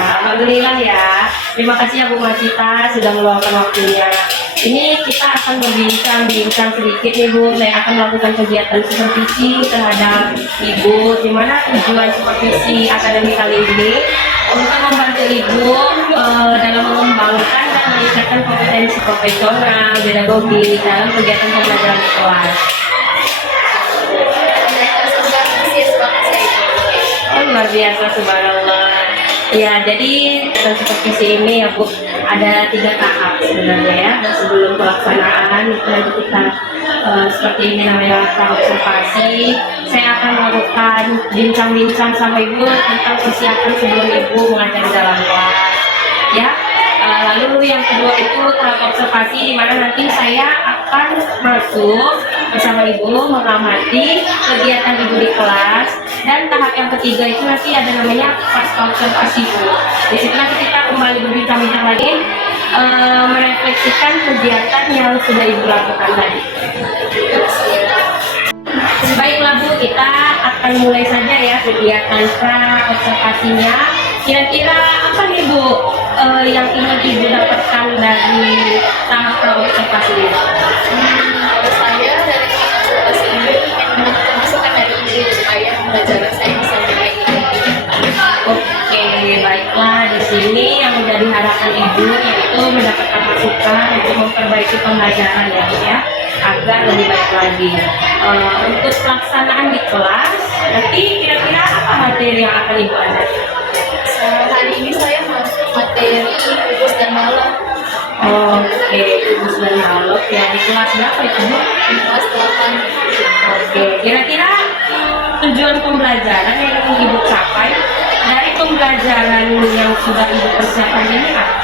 Alhamdulillah ya. Terima kasih ya Bu Masita sudah meluangkan waktunya. Ini kita akan berbincang-bincang sedikit nih Bu. Saya akan melakukan kegiatan supervisi terhadap Ibu, di mana tujuan supervisi akademi kali ini untuk membantu Ibu dalam mengembangkan dan meningkatkan kompetensi profesional pedagogi dalam kegiatan pembelajaran di kelas. Oh, luar biasa, subhanallah. Ya, jadi supervisi ini ya Bu, ada 3 tahap sebenarnya ya. Dan sebelum pelaksanaan itu nanti kita seperti ini namanya tahap observasi. Saya akan melakukan bincang-bincang sama Ibu tentang persiapan sebelum Ibu mengajar di dalam kelas. Ya, lalu yang kedua itu tahap observasi, di mana nanti saya akan masuk bersama Ibu mengamati kegiatan Ibu di kelas. Dan tahap yang ketiga itu nanti ada namanya pasca observasi Bu. Di situ nanti kita kembali berbincang-bincang lagi, merefleksikan kegiatan yang sudah Ibu lakukan tadi. Baiklah Bu, kita akan mulai saja ya kegiatan pra observasinya. Kira-kira apa nih Bu yang ingin Ibu dapatkan dari tahap pra observasi ini? Kalau saya dari observasi ini ingin masukan dari Ibu supaya pembelajaran saya bisa lebih baik. Oke, baiklah, di sini yang menjadi harapan Ibu yaitu mendapatkan masukan untuk memperbaiki pembelajaran ya Bu ya, agar lebih baik lagi. Untuk pelaksanaan di kelas, nanti kira-kira apa materi yang akan Ibu ajarkan? Hari ini saya masuk materi kubus dan balok. Oke, kubus dan balok ya, di kelas berapa itu Bu? Kelas 8. Oke, kira-kira tujuan pembelajaran yang ingin Ibu capai dari pembelajaran yang sudah Ibu persiapkan ini apa?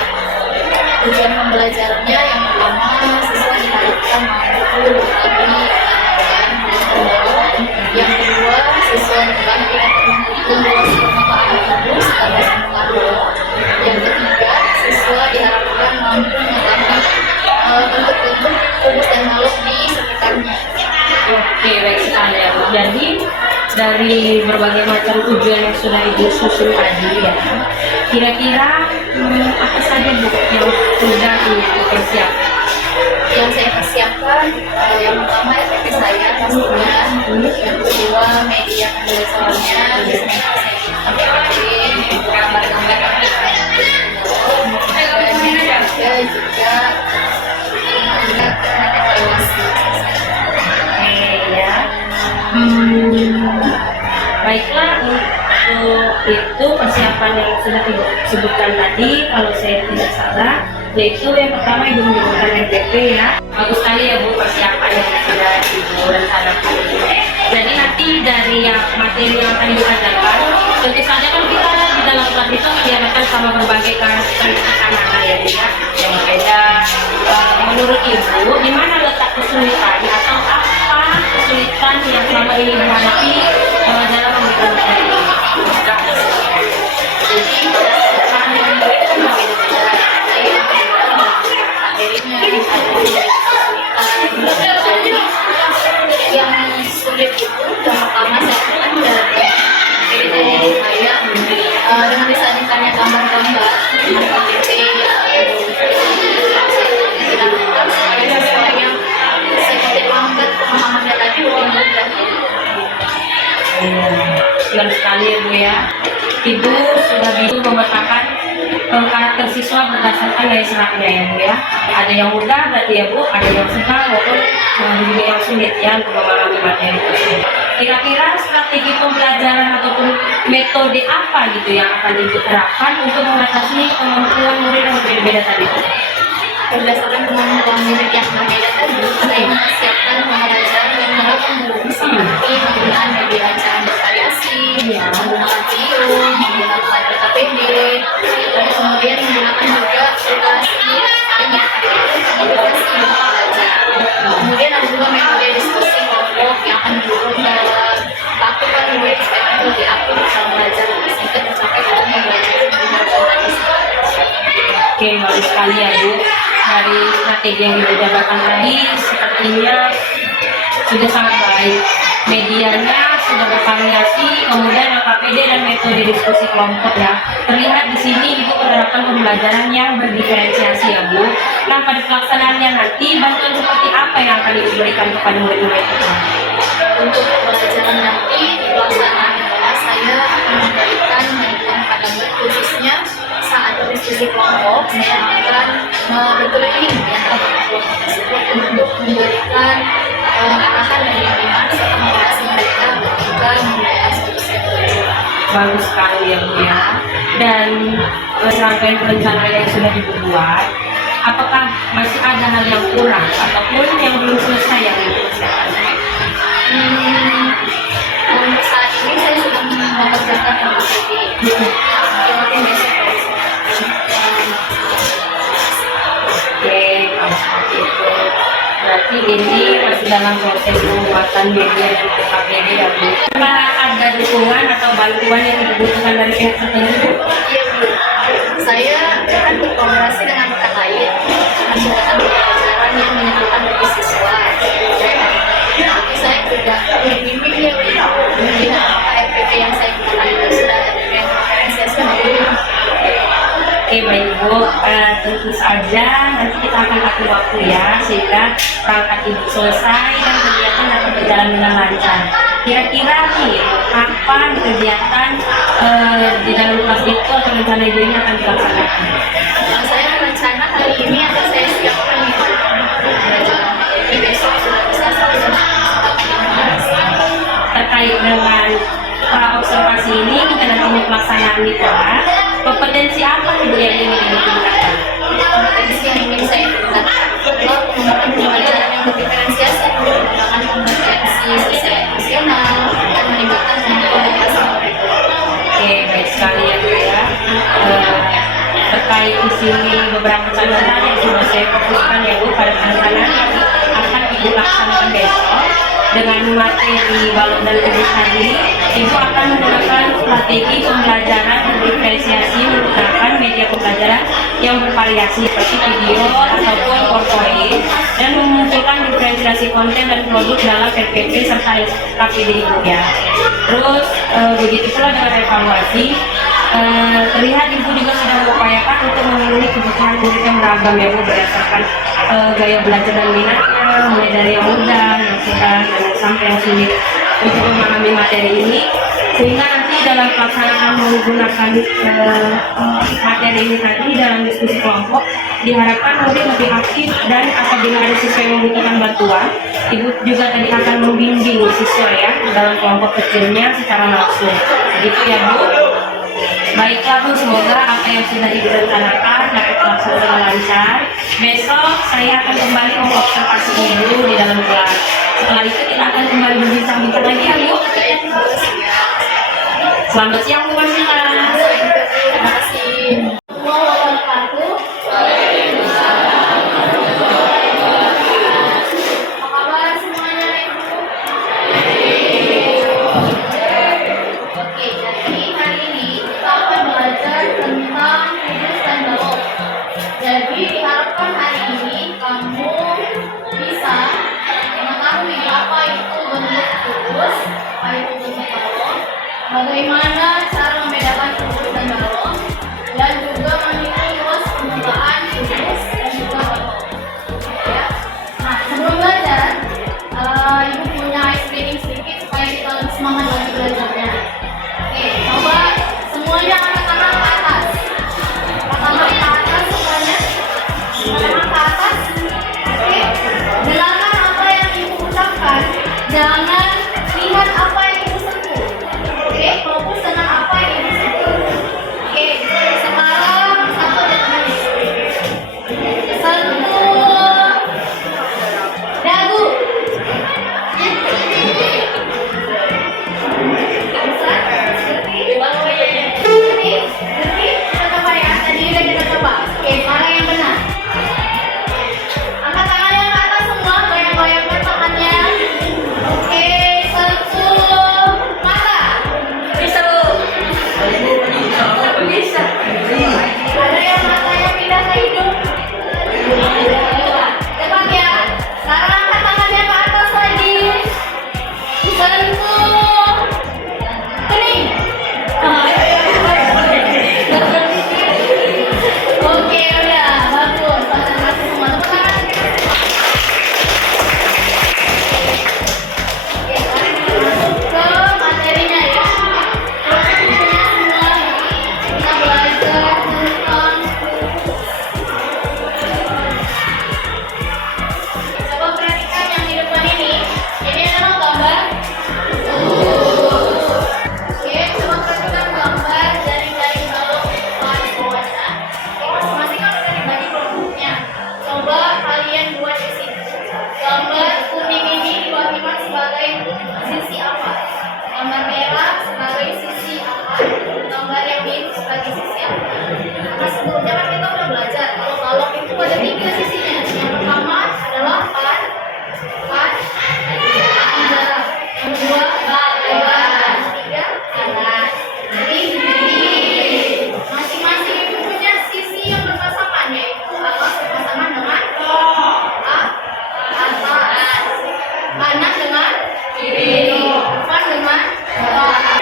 Tujuan pembelajarannya yang pertama siswa diharapkan mampu memahami yang kedua siswa berbagi luas pemanfaatan kubus dan balok. Yang ketiga siswa diharapkan mampu memahami bentuk-bentuk kubus dan balok di sekitarnya. Oke, baik sekali ya Bu. Jadi dari berbagai macam tujuan yang sudah Ibu susun tadi ya, kira-kira apa saja Bu yang sudah Ibu persiapkan? Yang saya persiapkan yang pertama SPP saya pastinya, yang kedua media pembelajarannya, biasanya saya pakai gambar-gambar dan juga evaluasi. Ya. Baiklah, untuk itu persiapan yang sudah Ibu sebutkan tadi, kalau saya tidak salah, yaitu yang pertama Ibu menyebutkan MPP ya. Bagus sekali ya Bu persiapan yang sudah Ibu rencanakan. Jadi nanti dari yang materi yang akan Ibu ajarkan, tentu saja kan kita di dalam kelas itu diadakan sama berbagai karakteristik anak-anak ya Bu ya, yang berbeda. Menurut Ibu, di mana letak kesulitan atau apa kesulitan yang selama ini Ibu hadapi dalam memberikan materi ini? Yang sulit itu yang pertama saya temukan dari saya dengan disajikannya gambar-gambar dilakukan supaya siswa yang sedikit lambat pemahamannya tadi lebih mudah. Benar sekali ya Bu ya. Ibu sudah bisa memetakan karakter siswa berdasarkan daya serapnya ya Bu ya. Ada yang mudah berarti ya Bu, ada yang susah maupun juga yang sulit ya untuk memahami materi tersebut. Kira-kira strategi pembelajaran ataupun metode apa gitu yang akan Ibu terapkan untuk mengatasi kemampuan murid yang berbeda tadi? Berdasarkan kemampuan murid yang berbeda tadi, saya mempersiapkan pembelajaran yang menggabung seperti penggunaan media acara bervariasi, menggunakan video, menggunakan KPD, dan kemudian menggunakan juga aplikasi kemudian ada juga metode diskusi kelompok yang akan mendukung lakukan murid supaya lebih aktif dalam belajar sehingga tercapai dalam pembelajaran yang diharapkan. Oke, bagus sekali ya Bu. Dari strategi yang Ibu jabarkan tadi sepertinya sudah sangat baik. Medianya sudah bervariasi, kemudian KPD dan metode diskusi kelompok ya. Terlihat di sini Ibu menerapkan pembelajaran yang berdiferensiasi ya Bu. Nah, pada pelaksanaannya nanti bantuan seperti apa yang akan Ibu berikan kepada murid-murid kita? Untuk pembelajaran nanti di pelaksanaan adalah saya akan memberikan bantuan pada murid, khususnya saat diskusi kelompok saya akan berkeliling di antara kelompok tersebut untuk memberikan arahan dan bimbingan serta motivasi mereka ketika memulai diskusi kelompok. Bagus sekali ya Bu ya. Dan rangkaian perencanaan yang sudah dibuat, apakah masih ada hal yang kurang ataupun yang belum selesai yang Ibu kerjakan? Untuk saat ini saya sudah mengerjakan LKPD. Mungkin besok. Oke, kalau seperti itu. Berarti ini masih dalam proses pembuatan media dan KPD ya Bu. Apakah ada dukungan atau bantuan yang dibutuhkan dari pihak tertentu? Iya Bu, saya akan berkolaborasi dengan rekan lain menjalankan pembelajaran yang menyenangkan bagi siswa. Tapi saya juga berbimbing ya Bu, mungkin apa RPP yang saya gunakan itu sudah yang referensiasi belum. Oke baik Bu, tentu saja nanti kita akan atur waktu ya sehingga perangkat Ibu selesai dan kegiatan dapat berjalan dengan lancar. Kira-kira nih kapan kegiatan di dalam kelas itu atau rencana Ibu ini akan dilaksanakan? Saya berencana hari ini akan saya siapkan itu. Ini besok sudah bisa sampai Terkait dengan observasi ini kita nantinya pelaksanaan di kelas, kompetensi apa Ibu yang ingin ditingkatkan? kompetensi yang ingin saya tingkatkan adalah menggunakan pembelajaran yang berdiferensiasi, menggunakan kompetensi sisi emosional, dan meningkatkan komunikasi mereka. Oke, baik sekali ya Bu ya. Terkait di sini beberapa catatan yang sudah saya fokuskan ya Bu pada perencanaan yang akan Ibu laksanakan besok dengan materi walau dan tulis tadi. Ibu akan menggunakan strategi pembelajaran berdiferensiasi menggunakan media pembelajaran yang bervariasi seperti video ataupun PowerPoint dan memunculkan diferensiasi konten dan produk dalam PPT serta KPD Ibu ya. Terus begitu pula dengan evaluasi, terlihat Ibu juga sudah mengupayakan untuk memenuhi kebutuhan murid yang beragam ya Bu berdasarkan gaya belajar dan minatnya, mulai dari yang mudah, yang sedang, dan sampai yang sulit untuk memahami materi ini, sehingga nanti dalam pelaksanaan menggunakan materi ini nanti dalam diskusi kelompok diharapkan murid lebih aktif, dan apabila ada siswa yang membutuhkan bantuan, Ibu juga tadi akan membimbing siswa ya dalam kelompok kecilnya secara langsung. Begitu ya Bu. Baiklah Bu, semoga apa yang sudah Ibu rencanakan dapat terlaksana dengan lancar. Besok saya akan kembali mengobservasi Ibu di dalam kelas. Setelah itu kita akan kembali berbincang-bincang lagi ya Bu. Selamat siang Bu Masila. Terima kasih. Apa kabar semuanya? Oke, jadi hari ini kita akan belajar tentang kudus dan balok. Jadi diharapkan hari ini kamu bisa mengetahui apa itu bentuk kudus, apa itu bentuk balok, bagaimana cara membedakan kudus dan balok. sebelumnya kan kita udah belajar kalau balok itu ada 3 sisinya. Yang pertama adalah pan, panjang. Yang kedua lebar, yang ketiga kanan. Jadi masing-masing itu punya sisi yang berpasangan, yaitu atas berpasangan dengan atas, kanan dengan kiri, depan dengan belakang.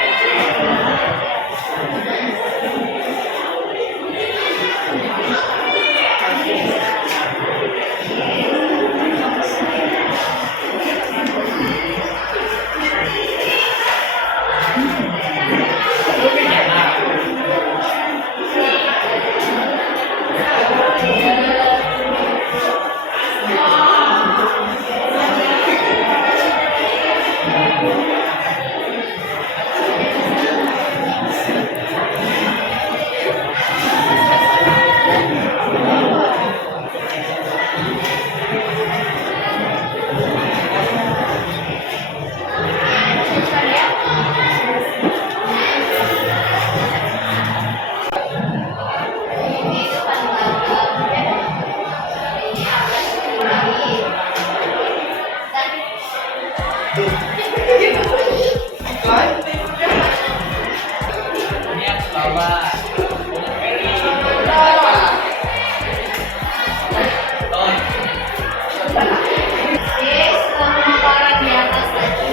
Setelah pemaparan di atas tadi,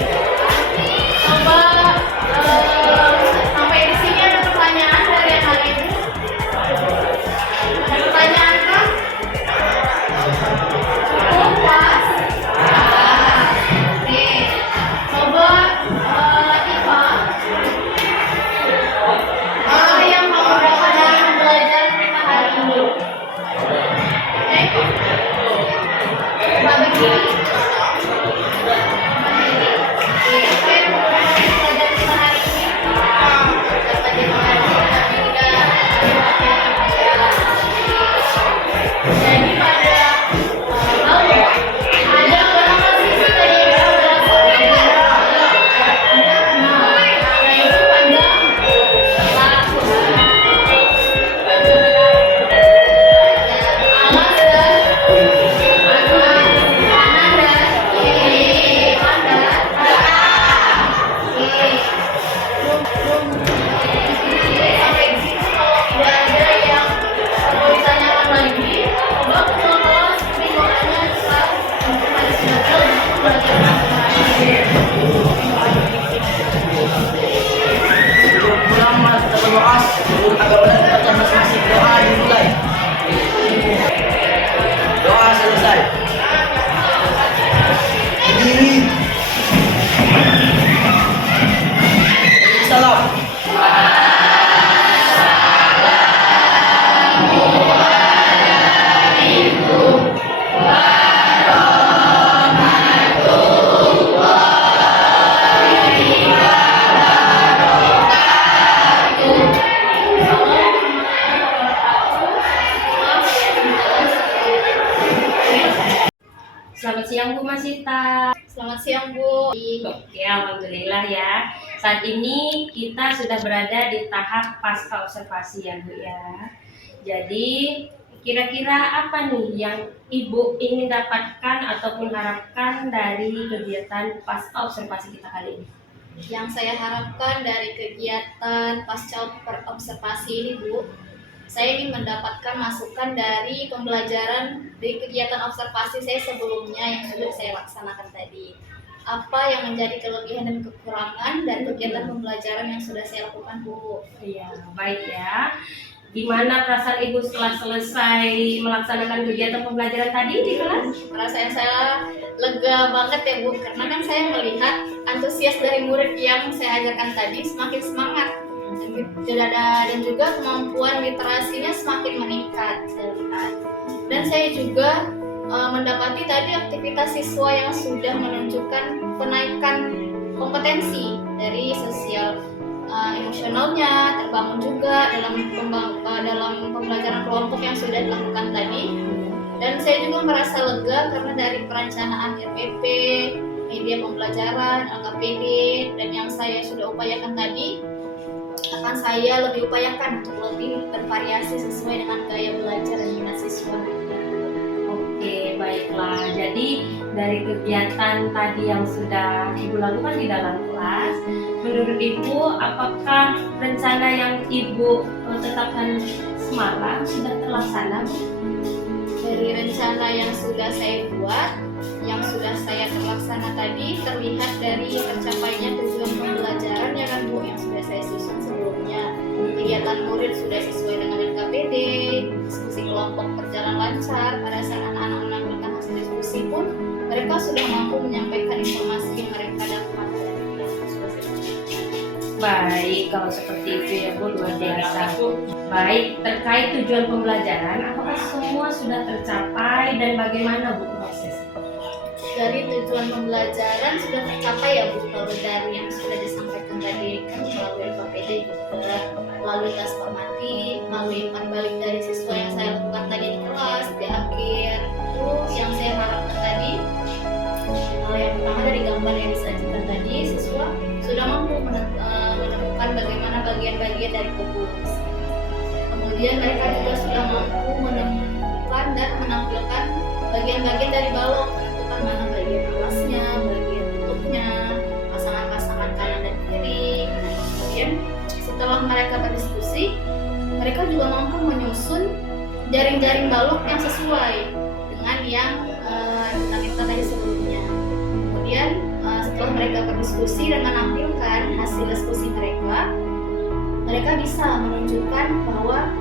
coba sampai di sini ada pertanyaan dari anak ibu. Ada pertanyaan kah? Cukup pas? Oke. Coba Iva, apa yang kamu dapat dari pembelajaran kita hari ini? Oke. Mbak begini. Doa selesai. Berdiri. Salam. Selamat siang Bu Masita. Selamat siang Bu. Oke, alhamdulillah ya. Saat ini kita sudah berada di tahap pasca observasi ya Bu ya. Jadi kira-kira apa nih yang Ibu ingin dapatkan ataupun harapkan dari kegiatan pasca observasi kita kali ini? Yang saya harapkan dari kegiatan pasca observasi ini Bu, saya ingin mendapatkan masukan dari pembelajaran dari kegiatan observasi saya sebelumnya yang sudah saya laksanakan tadi. Apa yang menjadi kelebihan dan kekurangan dari kegiatan pembelajaran yang sudah saya lakukan Bu. Iya, baik ya. Gimana perasaan Ibu setelah selesai melaksanakan kegiatan pembelajaran tadi di kelas? Perasaan saya lega banget ya Bu, karena kan saya melihat antusias dari murid yang saya ajarkan tadi semakin semangat. Dan juga kemampuan literasinya semakin meningkat saya lihat. Dan saya juga mendapati tadi aktivitas siswa yang sudah menunjukkan penaikan kompetensi dari sosial emosionalnya terbangun juga dalam pembelajaran kelompok yang sudah dilakukan tadi. Dan saya juga merasa lega karena dari perencanaan RPP, media pembelajaran, LKPD, dan yang saya sudah upayakan tadi, akan saya lebih upayakan untuk lebih bervariasi sesuai dengan gaya belajar dan minat siswa. Oke, baiklah. Jadi dari kegiatan tadi yang sudah Ibu lakukan di dalam kelas, menurut Ibu apakah rencana yang Ibu tetapkan semalam sudah terlaksana, Bu? Dari rencana yang sudah saya buat, yang sudah saya terlaksana tadi, terlihat dari tercapainya tujuan pembelajaran ya kan Bu, yang sudah saya susun sebelumnya. Kegiatan murid sudah sesuai dengan LKPD, diskusi kelompok berjalan lancar. Pada saat anak-anak menampilkan hasil diskusi pun, mereka sudah mampu menyampaikan informasi yang mereka dapat dari yang sudah saya susun. Baik, kalau seperti itu ya Bu, luar biasa. Baik, terkait tujuan pembelajaran, apakah semua sudah tercapai dan bagaimana Bu proses? Dari tujuan pembelajaran sudah tercapai ya Bu, kalau dari yang sudah disampaikan tadi kan melalui LKPD juga, melalui tes formatif, melalui umpan balik dari siswa yang saya lakukan tadi di kelas, di akhir itu yang saya harapkan tadi, yang pertama dari gambar yang disajikan tadi, siswa sudah mampu menemukan bagaimana bagian-bagian dari kubus. Kemudian mereka juga sudah mampu menemukan dan menampilkan bagian-bagian dari balok, menentukan mana bagian alasnya, bagian tutupnya, pasangan-pasangan kanan dan kiri. Kemudian setelah mereka berdiskusi, mereka juga mampu menyusun jaring-jaring balok yang sesuai dengan yang kita minta tadi sebelumnya. Kemudian setelah mereka berdiskusi dan menampilkan hasil diskusi mereka bisa menunjukkan bahwa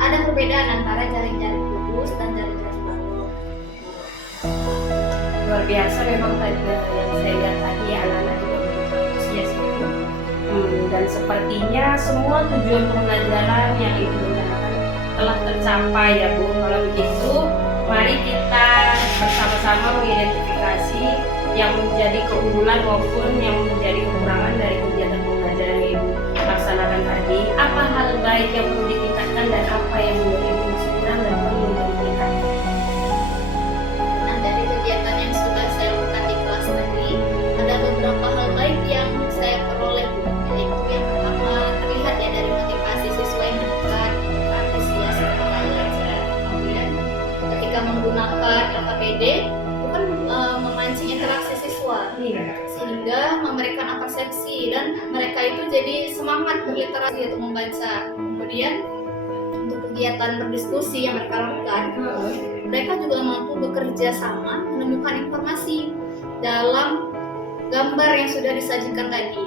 ada perbedaan antara jaring-jaring kubus dan jaring-jaring balok. Luar biasa memang tadi yang saya lihat tadi anak-anak juga begitu antusias itu. Dan sepertinya semua tujuan pembelajaran yang Ibu rencanakan telah tercapai ya Bu. Kalau begitu, mari kita bersama-sama mengidentifikasi yang menjadi keunggulan maupun yang menjadi kekurangan dari kegiatan pembelajaran yang Ibu laksanakan tadi. Apa hal baik yang perlu ditingkatkan dan apa yang menurut Ibu masih kurang dan perlu untuk ditingkatkan? Nah, dari kegiatan yang sudah saya lakukan di kelas tadi, ada beberapa hal baik yang saya peroleh, yaitu yang pertama terlihat ya dari motivasi siswa yang meningkat, antusias dalam belajar. Kemudian ketika menggunakan LKPD, itu kan memancing interaksi siswa, sehingga memberikan persepsi dan mereka itu jadi semangat berliterasi atau membaca. Kemudian untuk kegiatan berdiskusi yang mereka lakukan, mereka juga mampu bekerja sama menemukan informasi dalam gambar yang sudah disajikan tadi.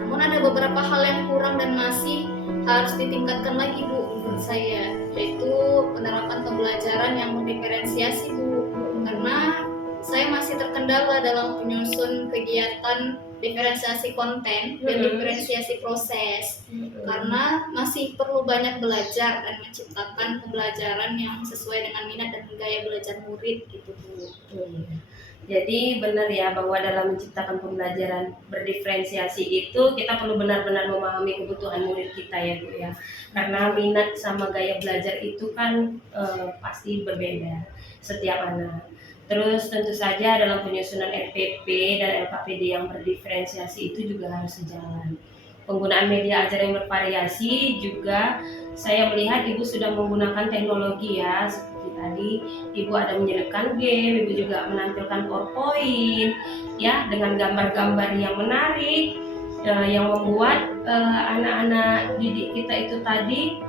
Namun ada beberapa hal yang kurang dan masih harus ditingkatkan lagi Bu menurut saya, yaitu penerapan pembelajaran yang mendiferensiasi Bu, karena saya masih terkendala dalam penyusun kegiatan diferensiasi konten dan diferensiasi proses, karena masih perlu banyak belajar dan menciptakan pembelajaran yang sesuai dengan minat dan gaya belajar murid gitu Bu. Jadi benar ya bahwa dalam menciptakan pembelajaran berdiferensiasi itu kita perlu benar-benar memahami kebutuhan murid kita ya Bu ya. Karena minat sama gaya belajar itu kan pasti berbeda setiap anak. Terus tentu saja dalam penyusunan RPP dan LKPD yang berdiferensiasi itu juga harus sejalan. Penggunaan media ajar yang bervariasi juga saya melihat Ibu sudah menggunakan teknologi ya, seperti tadi Ibu ada menyelipkan game, Ibu juga menampilkan PowerPoint ya dengan gambar-gambar yang menarik yang membuat anak-anak didik kita itu tadi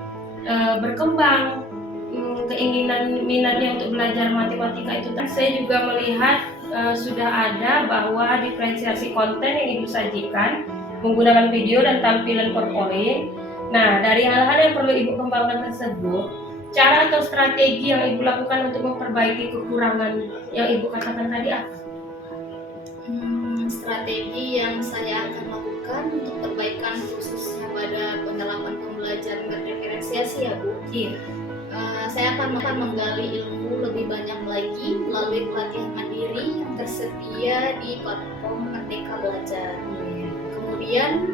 berkembang keinginan minatnya untuk belajar matematika itu. Saya juga melihat sudah ada bahwa diferensiasi konten yang Ibu sajikan menggunakan video dan tampilan PowerPoint. Nah, dari hal-hal yang perlu Ibu kembangkan tersebut, cara atau strategi yang Ibu lakukan untuk memperbaiki kekurangan yang Ibu katakan tadi apa? Strategi yang saya akan lakukan untuk perbaikan khususnya pada penerapan pembelajaran berdiferensiasi ya Bu. Iya. Saya akan menggali ilmu lebih banyak lagi melalui pelatihan mandiri yang tersedia di platform Merdeka Belajar. Kemudian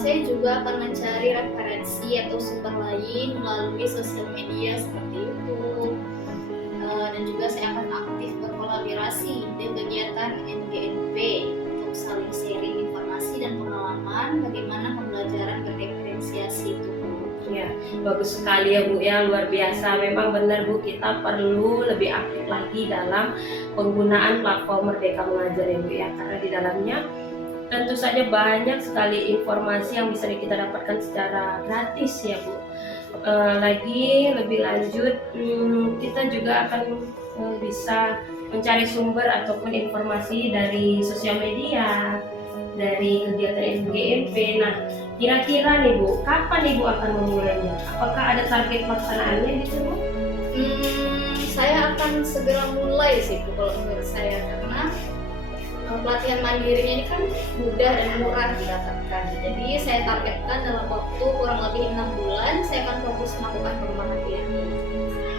saya juga akan mencari referensi atau sumber lain melalui sosial media seperti YouTube, dan juga saya akan aktif berkolaborasi di kegiatan NGNP untuk saling sharing informasi dan pengalaman bagaimana pembelajaran berdiferensiasi itu, Bu. Ya, bagus sekali ya Bu ya, luar biasa. Memang benar Bu, kita perlu lebih aktif lagi dalam penggunaan platform Merdeka Mengajar ya Bu ya, karena di dalamnya tentu saja banyak sekali informasi yang bisa kita dapatkan secara gratis ya Bu. Lagi lebih lanjut, kita juga akan bisa mencari sumber ataupun informasi dari sosial media, dari kegiatan FGMP. Nah, kira-kira nih Bu, kapan Ibu akan memulainya? Apakah ada target pelaksanaannya gitu Bu? Saya akan segera mulai sih Bu, kalau menurut saya, karena pelatihan mandirinya ini kan mudah dan murah didapatkan. Jadi saya targetkan dalam waktu kurang lebih 6 bulan saya akan fokus melakukan pengembangan diri.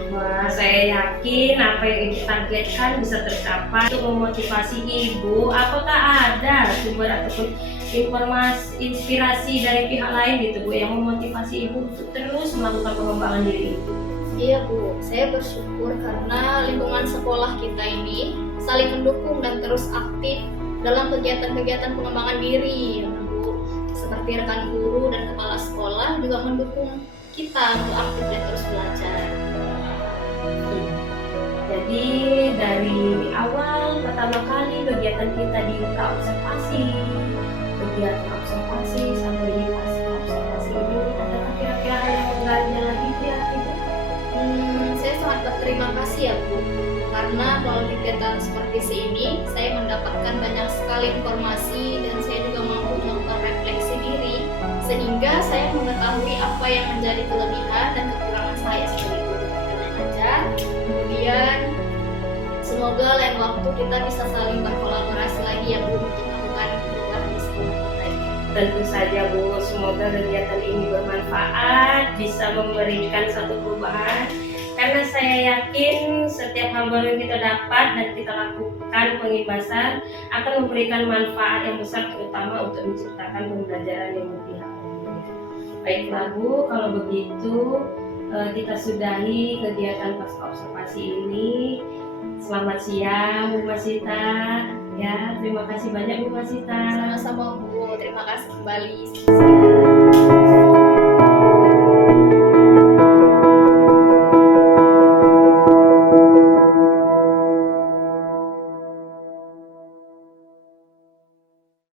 Wah, saya yakin apa yang Ibu targetkan bisa tercapai. Untuk memotivasi Ibu, apakah ada sumber ataupun informasi, inspirasi dari pihak lain gitu Bu yang memotivasi Ibu untuk terus melakukan pengembangan diri Ibu? Iya Bu, saya bersyukur karena lingkungan sekolah kita ini saling mendukung dan terus aktif dalam kegiatan-kegiatan pengembangan diri ya Bu. Seperti rekan guru dan kepala sekolah juga mendukung kita untuk aktif dan terus belajar. Jadi dari awal pertama kali kegiatan kita di observasi sampai di observasi ini, adakah kira-kira yang lainnya lagi ya Ibu? Saya sangat berterima kasih ya Bu, karena melalui kegiatan seperti ini saya mendapatkan banyak sekali informasi dan saya juga mampu melakukan refleksi diri, sehingga saya mengetahui apa yang menjadi kelebihan dan kekurangan saya sebagai guru pengajar. Kemudian semoga lain waktu kita bisa saling berkolaborasi lagi ya Bu untuk melakukan perubahan di sekolah kita ini. Tentu saja Bu, semoga kegiatan ini bermanfaat, bisa memberikan satu perubahan. Karena saya yakin setiap hal baru yang kita dapat dan kita lakukan pengibasan akan memberikan manfaat yang besar, terutama untuk menciptakan pembelajaran yang berpihak. Baiklah Bu, kalau begitu kita sudahi kegiatan pasca observasi ini. Selamat siang Bu Masita. Ya, terima kasih banyak Bu Masita. Sama-sama Bu, terima kasih kembali.